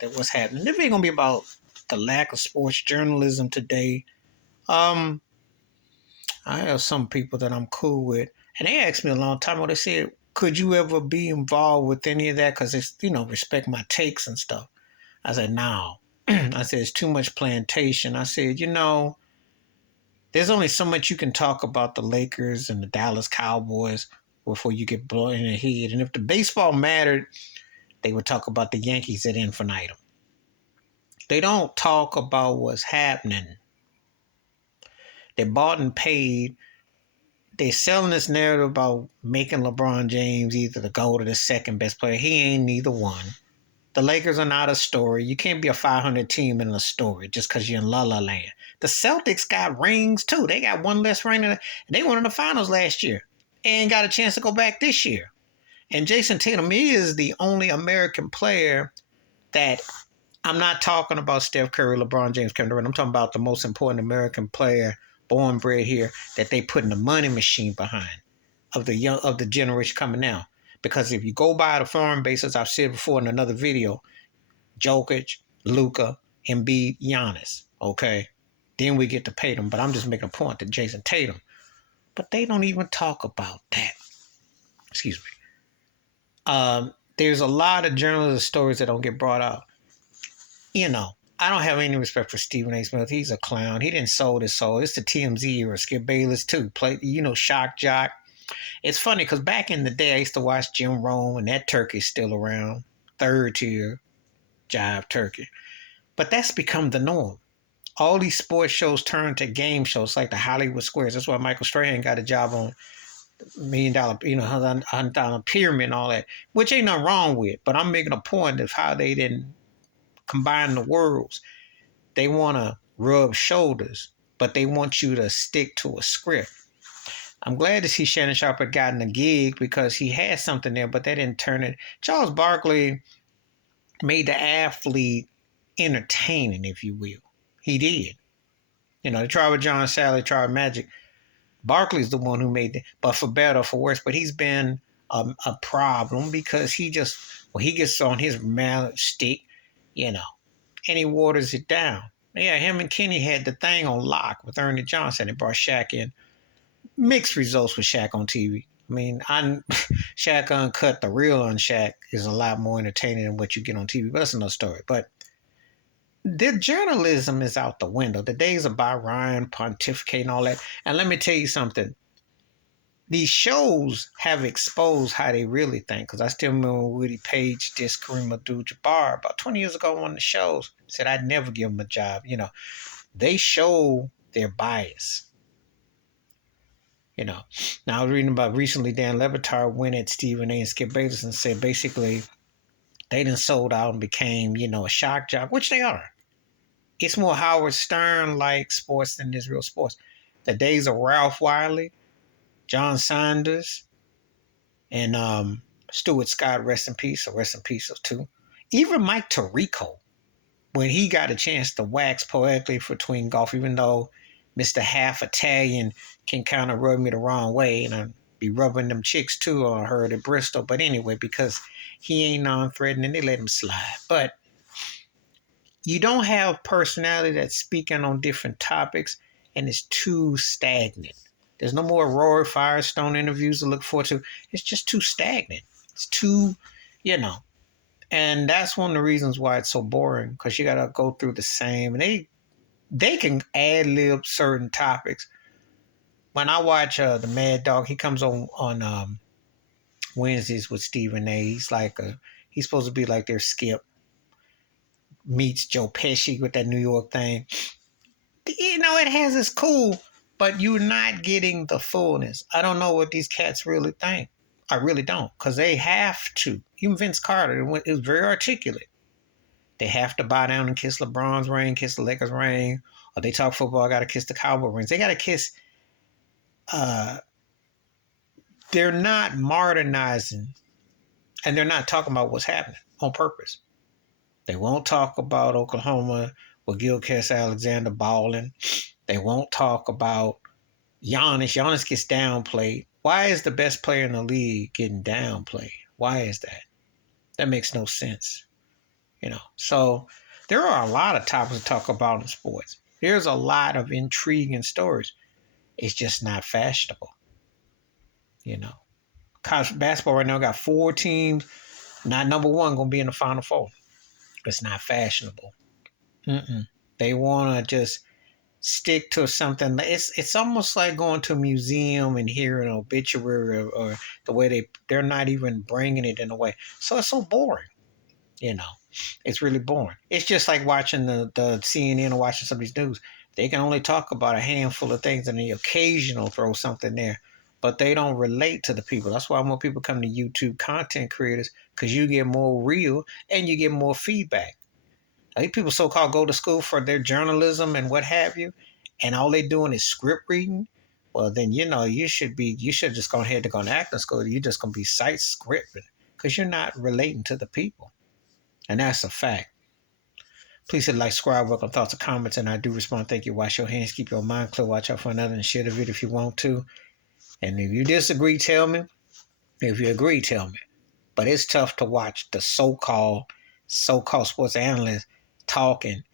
That what's happening. This ain't gonna be about the lack of sports journalism today. Um, I have some people that I'm cool with, and they asked me a long time ago. They said, "Could you ever be involved with any of that? Because it's respect my takes and stuff." I said, "No." I said, "It's too much plantation." I said, there's only so much you can talk about the Lakers and the Dallas Cowboys before you get blown in the head. And if the baseball mattered, they would talk about the Yankees at infinitum. They don't talk about what's happening. They bought and paid. They're selling this narrative about making LeBron James either the GOAT or the second best player. He ain't neither one. The Lakers are not a story. You can't be a 500 team in a story just because you're in La La Land. The Celtics got rings too. They got one less ring and they won in the finals last year and got a chance to go back this year. And Jason Tatum is the only American player that I'm not talking about Steph Curry, LeBron James, Kevin Durant. I'm talking about the most important American player born bred here that they putting the money machine behind of the generation coming now. Because if you go by the foreign bases, I've said before in another video, Jokic, Luka, Embiid, Giannis, okay? Then we get to pay them. But I'm just making a point to Jason Tatum. But they don't even talk about that. Excuse me. There's a lot of journalism stories that don't get brought out. I don't have any respect for Stephen A. Smith. He's a clown. He didn't sold his soul. It's the TMZ era. Skip Bayless, too. Played, Shock Jock. It's funny because back in the day, I used to watch Jim Rome, and that turkey's still around. Third tier jive turkey. But that's become the norm. All these sports shows turn to game shows like the Hollywood Squares. That's why Michael Strahan got a job on $1 million, $100 pyramid and all that, which ain't nothing wrong with. But I'm making a point of how they didn't combine the worlds. They want to rub shoulders, but they want you to stick to a script. I'm glad to see Shannon Sharpe had gotten a gig because he had something there, but they didn't turn it. Charles Barkley made the athlete entertaining, if you will. He did. They tried with John Sally, tried Magic. Barkley's the one who made it, but for better or for worse. But he's been a problem because he gets on his mallet stick, and he waters it down. Yeah, him and Kenny had the thing on lock with Ernie Johnson. They brought Shaq in. Mixed results with Shaq on TV. I mean, Shaq Uncut, the real Shaq, is a lot more entertaining than what you get on TV, but that's another story. But the journalism is out the window. The days of Bob Ryan, pontificate and all that. And let me tell you something. These shows have exposed how they really think. Because I still remember when Woody Page dissed Kareem Abdul-Jabbar about 20 years ago on one of the shows. Said I'd never give him a job. They show their bias. Now I was reading about recently Dan Le Batard went at Stephen A. and Skip Bayless and said basically they done sold out and became, a shock jock, which they are. It's more Howard Stern-like sports than this real sports. The days of Ralph Wiley, John Saunders, and Stuart Scott, rest in peace, or rest in peace too. Even Mike Tirico, when he got a chance to wax poetically for tween golf, even though Mr. Half Italian can kind of rub me the wrong way, and I'd be rubbing them chicks too on her at Bristol. But anyway, because he ain't non-threatening, they let him slide. But you don't have personality that's speaking on different topics, and it's too stagnant. There's no more Rory Firestone interviews to look forward to. It's just too stagnant. It's too, and that's one of the reasons why it's so boring, because you got to go through the same, and they can ad-lib certain topics. When I watch the Mad Dog, he comes on Wednesdays with Stephen A. He's supposed to be like their Skip meets Joe Pesci with that New York thing. It has its cool, but you're not getting the fullness. I don't know what these cats really think. I really don't, because they have to. Even Vince Carter, it was very articulate. They have to bow down and kiss LeBron's ring, kiss the Lakers' ring, or they talk football, got to kiss the Cowboy rings. They got to kiss. They're not modernizing, and they're not talking about what's happening on purpose. They won't talk about Oklahoma with Gilgeous-Alexander balling. They won't talk about Giannis. Giannis gets downplayed. Why is the best player in the league getting downplayed? Why is that? That makes no sense. So there are a lot of topics to talk about in sports. There's a lot of intriguing stories. It's just not fashionable, you know. College basketball right now got 4 teams. Not number one gonna be in the Final Four. It's not fashionable. Mm-mm. They want to just stick to something. It's almost like going to a museum and hearing an obituary, or the way they're not even bringing it in a way. So it's so boring. You know, it's really boring. It's just like watching the CNN or watching some of these news. They can only talk about a handful of things and the occasional throw something there, but they don't relate to the people. That's why more people come to YouTube content creators, because you get more real and you get more feedback. I think people so-called go to school for their journalism and what have you, and all they doing is script reading. Well, then you should just go ahead and go to acting school. You're just gonna be sight scripting because you're not relating to the people, and that's a fact. Please hit like, subscribe, welcome thoughts or comments, and I do respond. Thank you. Wash your hands, keep your mind clear, watch out for another, and share the video if you want to. And if you disagree, tell me. If you agree, tell me. But it's tough to watch the so-called sports analysts talking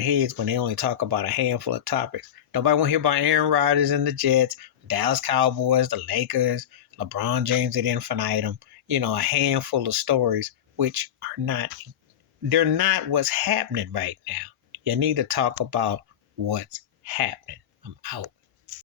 heads when they only talk about a handful of topics. Nobody want to hear about Aaron Rodgers and the Jets, Dallas Cowboys, the Lakers, LeBron James at infinitum. A handful of stories which are not they're not what's happening right now. You need to talk about what's happening. I'm out.